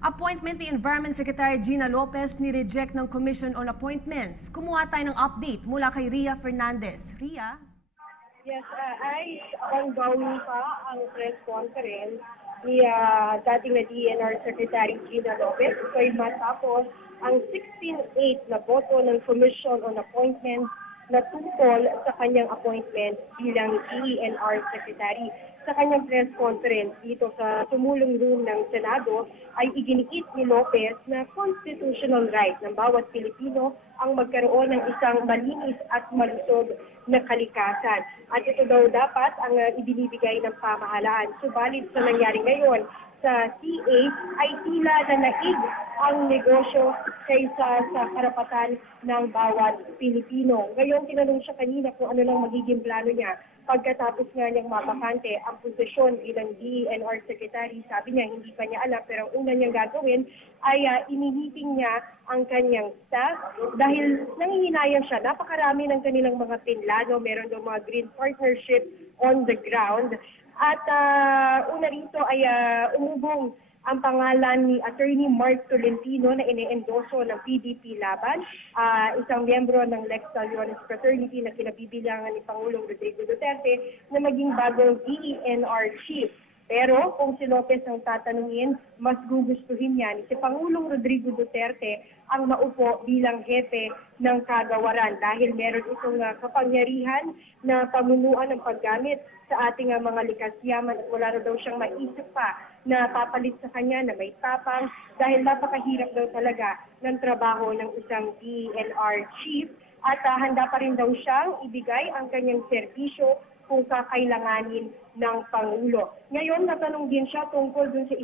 Appointment ni Environment Secretary Gina Lopez ni-reject ng Commission on Appointments. Kumuha tayo ng update mula kay Ria Fernandez. Ria? Yes, ay ongoing pa ang press conference ni dating na DENR Secretary Gina Lopez. So matapos ang 16-8 na boto ng Commission on Appointments na tungkol sa kanyang appointment bilang DENR Secretary. Sa kanyang press conference dito sa tumulong room ng Senado ay iginiit ni Lopez na constitutional right ng bawat Pilipino ang magkaroon ng isang malinis at malusog na kalikasan. At ito daw dapat ang ibinibigay ng pamahalaan. Subalit sa nangyari ngayon sa CA ay tila na naig ang negosyo kaysa sa karapatan ng bawat Pilipino. Ngayon, tinanong siya kanina kung ano lang magiging plano niya pagkatapos nga niyang mabakante ang posisyon bilang DENR Secretary. Sabi niya, hindi pa niya alam, pero ang una niyang gagawin ay inihiting niya ang kanyang staff dahil nangihinayang siya. Napakarami ng kanilang mga pinlano, meron daw mga green partnership on the ground. At una rito ay umubong ang pangalan ni Attorney Mark Tolentino na ine-endoso ng PDP Laban, isang miyembro ng Lex Taliones Fraternity na kinabibilangan ni Pangulong Rodrigo Duterte na maging bagong DENR Chief. Pero kung si Lopez ang tatanungin, mas gugustuhin niya ni si Pangulong Rodrigo Duterte ang maupo bilang hepe ng kagawaran dahil meron itong kapangyarihan na pamunuan ng paggamit sa ating mga likas yaman at wala na daw siyang maisip pa na papalit sa kanya na may tapang dahil napakahirap daw talaga ng trabaho ng isang DENR chief at handa pa rin daw siyang ibigay ang kanyang serbisyo kung kakailanganin ng Pangulo. Ngayon, natanong din siya tungkol dun sa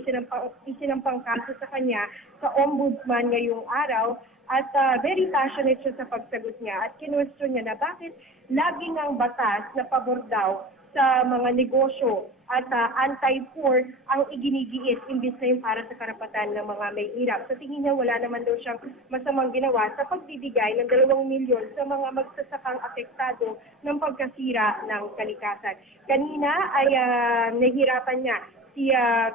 isinampang kaso sa kanya sa ombudsman ngayong araw at very passionate siya sa pagsagot niya at kinwestiyon niya na bakit laging ang batas na pabor daw sa mga negosyo at anti-poor ang iginigiit imbis na yung para sa karapatan ng mga may hirap. Sa tingin niya, wala naman daw siyang masamang ginawa sa pagbibigay ng 2 milyon sa mga magsasakang apektado ng pagkasira ng kalikasan. Kanina ay nahihirapan niya si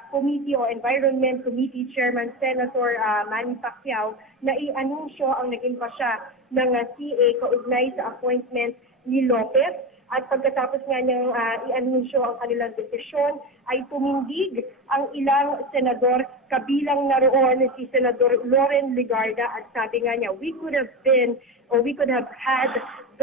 Committee o Environment Committee Chairman Senator Manny Pacquiao na i-anunsyo ang naging pasya ng CA kaugnay sa appointment ni Lopez. At pagkatapos nga niyang i-anunsyo ang kanilang desisyon, ay tumindig ang ilang senador, kabilang naroon si Senador Loren Legarda at sabi nga niya, we could have had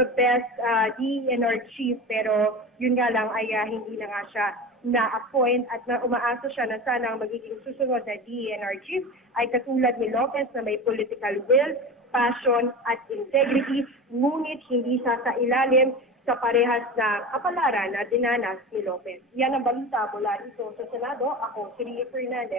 the best DENR chief, pero yun nga lang ay hindi na nga siya na-appoint at na umaasa siya na sana ang magiging susunod na DENR chief ay katulad ni Lopez na may political will, passion at integrity, ngunit hindi sa ilalim sa parehas na kapalaran na dinanas ni Lopez. Yan ang balita mula dito sa Senado. Ako, si Ria Fernandez.